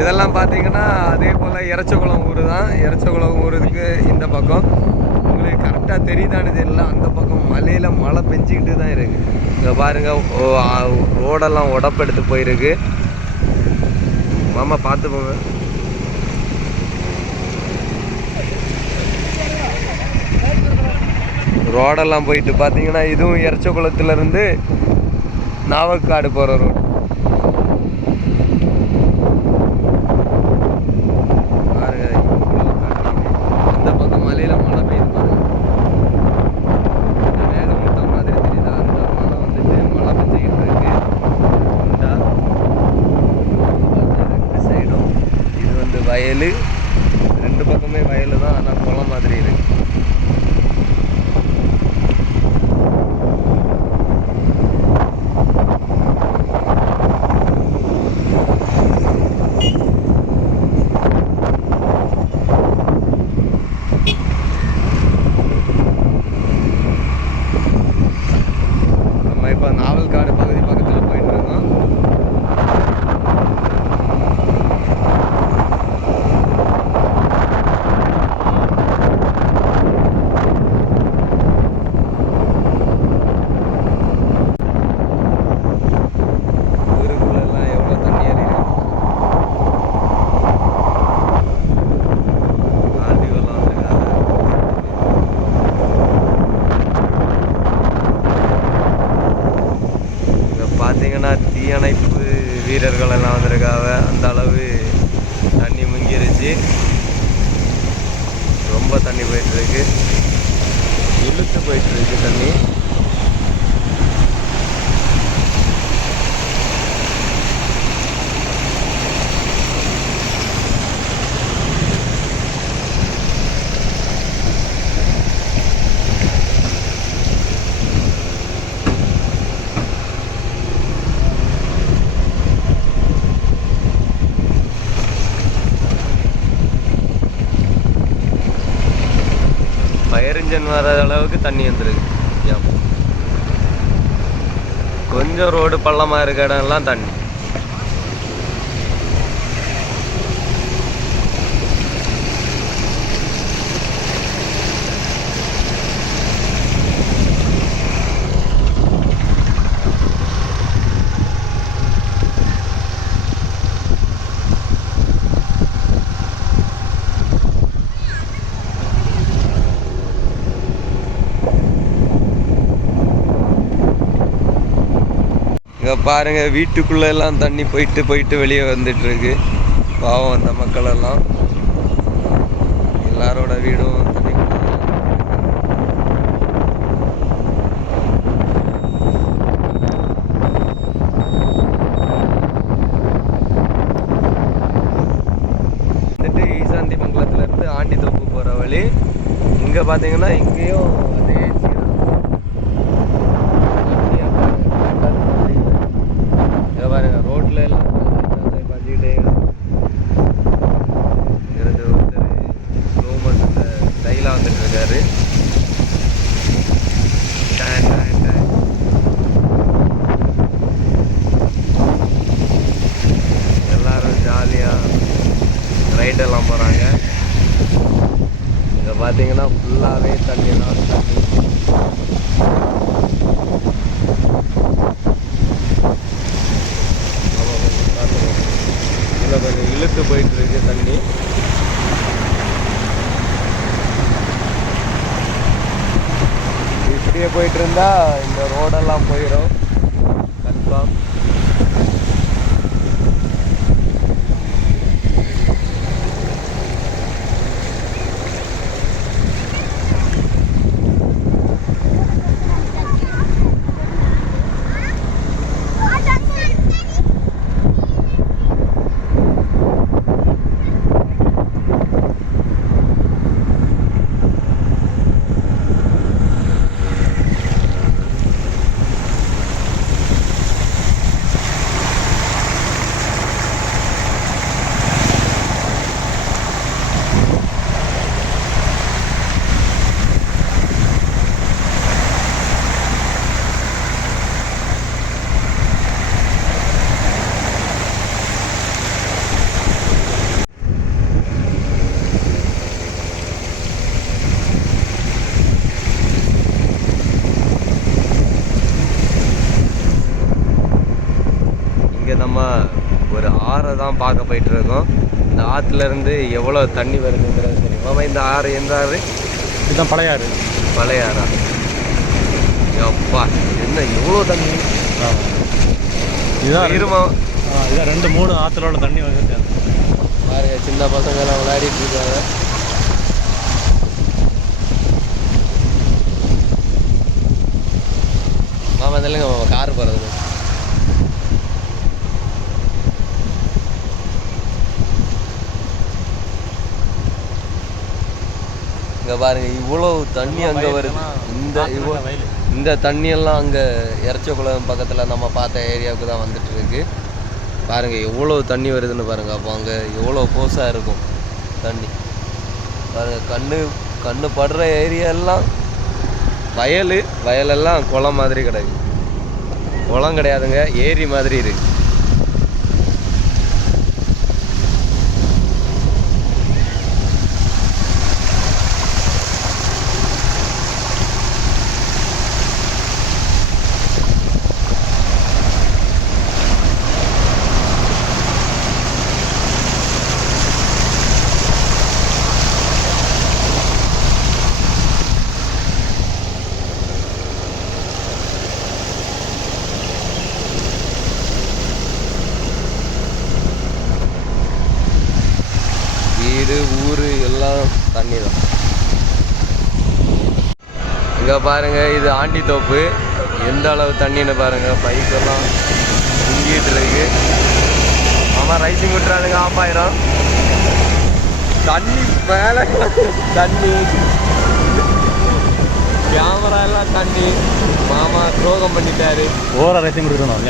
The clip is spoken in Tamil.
இதெல்லாம் பார்த்தீங்கன்னா அதே போல் இறச்சகுளம் ஊர் தான். இறச்சகுளம் ஊருக்கு இந்த பக்கம் உங்களுக்கு கரெக்டாக தெரியுதானு தெரியல, அந்த பக்கம் மலையில் மழை பெஞ்சிக்கிட்டு தான் இருக்குது. இங்கே பாருங்கள், ரோடெல்லாம் உடப்பெடுத்து போயிருக்கு. மாமா பார்த்து போங்க. ரோடெல்லாம் போயிட்டு பார்த்தீங்கன்னா இதுவும் இறச்சகுளத்துலேருந்து நாவக்காடு போகிற ரோடு. பாருங்க, இந்த பக்கம் மலையில் மழை பெய்யுது பாருங்க. இந்த மேகம் முட்டை மாதிரி தெரியுதா, அந்த மழை வந்துட்டு மழை பெஞ்சிக்கிட்டு இருக்கு. ரெண்டு சைடும் இது வந்து வயல், ரெண்டு பக்கமே வயல் தான், ஆனால் குளம் மாதிரி இருக்கு. தீயணைப்பு வீரர்கள் எல்லாம் வந்திருக்காங்க. அந்த அளவு தண்ணி முங்கிருச்சு, ரொம்ப தண்ணி போயிட்டுருக்கு, இழுத்து போயிட்டுருக்கு தண்ணி. ஃபயர் இன்ஜின் வர அளவுக்கு தண்ணி வந்துருக்கு. கொஞ்சம் ரோடு பள்ளமாக இருக்க இடம்லாம் தண்ணி. இங்கே பாருங்கள், வீட்டுக்குள்ளே எல்லாம் தண்ணி போயிட்டு வெளியே வந்துட்டுருக்கு. பாவம் அந்த மக்கள் எல்லாம், எல்லாரோட வீடும் தண்ணி. வந்துட்டு ஈசாந்தி மங்கலத்துலேருந்து ஆண்டி தோப்பு போகிற வழி. இங்கே பார்த்தீங்கன்னா இங்கேயும் அதே பாருங்க, ரோட்ல எல்லாம் பார்த்துக்கிட்டே ஒருத்தர் ஸ்லோ மோஷன்ல ஸ்டைலாக வந்துட்டு இருக்காரு. எல்லாரும் ஜாலியாக ரைடெல்லாம் போகிறாங்க. இங்கே பார்த்தீங்கன்னா ஃபுல்லாகவே தண்ணி தான், தண்ணி. கொஞ்சம் இழுத்து போயிட்டு இருக்கு தண்ணி. இப்படியே போயிட்டு இருந்தா இந்த ரோடெல்லாம் போயிடும் கன்ஃபார்ம். இங்கே நம்ம ஒரு ஆறை தான் பார்க்க போயிட்டுருக்கோம். இந்த ஆற்றுலேருந்து எவ்வளோ தண்ணி வருதுங்கிறது தெரியும். மாமா இந்த ஆறு எந்த ஆறு? இதுதான் பழையாறு. பழையாறா? அப்பா என்ன எவ்வளோ தண்ணி! இதுதான் இருமா. இதான் 2-3 ஆற்றுல தண்ணி வந்து பாருங்க, சின்ன பசங்கெல்லாம் விளையாடிட்டு இருக்காங்க. மாமா இல்லைங்க மாமா, கார் போகிறது. இங்கே பாருங்க, இவ்வளோ தண்ணி அங்கே வருது. இந்த தண்ணியெல்லாம் அங்கே இறச்சகுளம் பக்கத்தில் நம்ம பார்த்த ஏரியாவுக்கு தான் வந்துட்டு இருக்கு. பாருங்கள் எவ்வளோ தண்ணி வருதுன்னு பாருங்கள். அப்போ அங்கே எவ்வளோ போஸாக இருக்கும் தண்ணி. பாருங்கள், கண்ணு படுற ஏரியாலாம் வயலெல்லாம் குளம் மாதிரி கிடையாது. குளம் கிடையாதுங்க, ஏரி மாதிரி இருக்கு. வீடு ஊர் எல்லாம் தண்ணி தான். இங்கே பாருங்கள், இது ஆண்டி தோப்பு. எந்த அளவு தண்ணின்னு பாருங்கள். பைக்கெல்லாம் முங்கிட்டு இருக்கு. ஆமாம், ரைசிங் விட்டுறானுங்க, ஆஃப் ஆயிரும். தண்ணி மேலே தண்ணி, கேமரா எல்லாம் தண்ணி. மாமா துரோகம் பண்ணிட்டாரு. ஓவரா ரைசிங் கொடுக்கணும்.